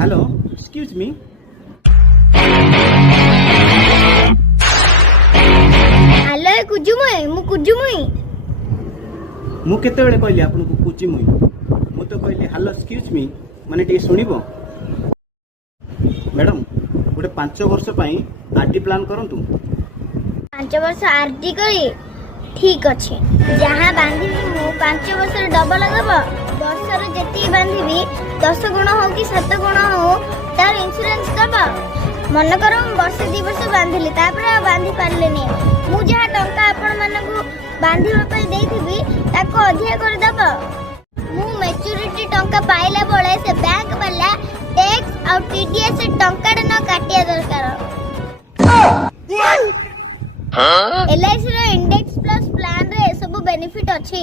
Hello excuse me hello कुजुमुई मु कुजुमुई मु केतेबेले कहली आपनको कुची मुई मु तो कहली हेलो एक्सक्यूज मी माने टी सुनिबो मैडम गोटे 5 वर्ष पई आरटी प्लान करंतु 5 वर्ष आरटी करी ठीक अच्छे जहाँ बांधी मु 5 वर्ष डबल दब वर्षर जेती बांधी 10 गुण हो कि 7 गुण हो तार इंश्योरेंस दब मन कर वर्ष 2 वर्ष बांधिली तापर बांधी पारले मु जहाँ टंका आपण मानकु बांधिबा पई देइथिबी ताको अधिया कर दब मु मैच्योरिटी टंका पाइला बळे से बैंक वाला टैक्स और टीडीएस टंका न काटिया दरकार LIC row index plus plan रे सब बेनिफिट अछि।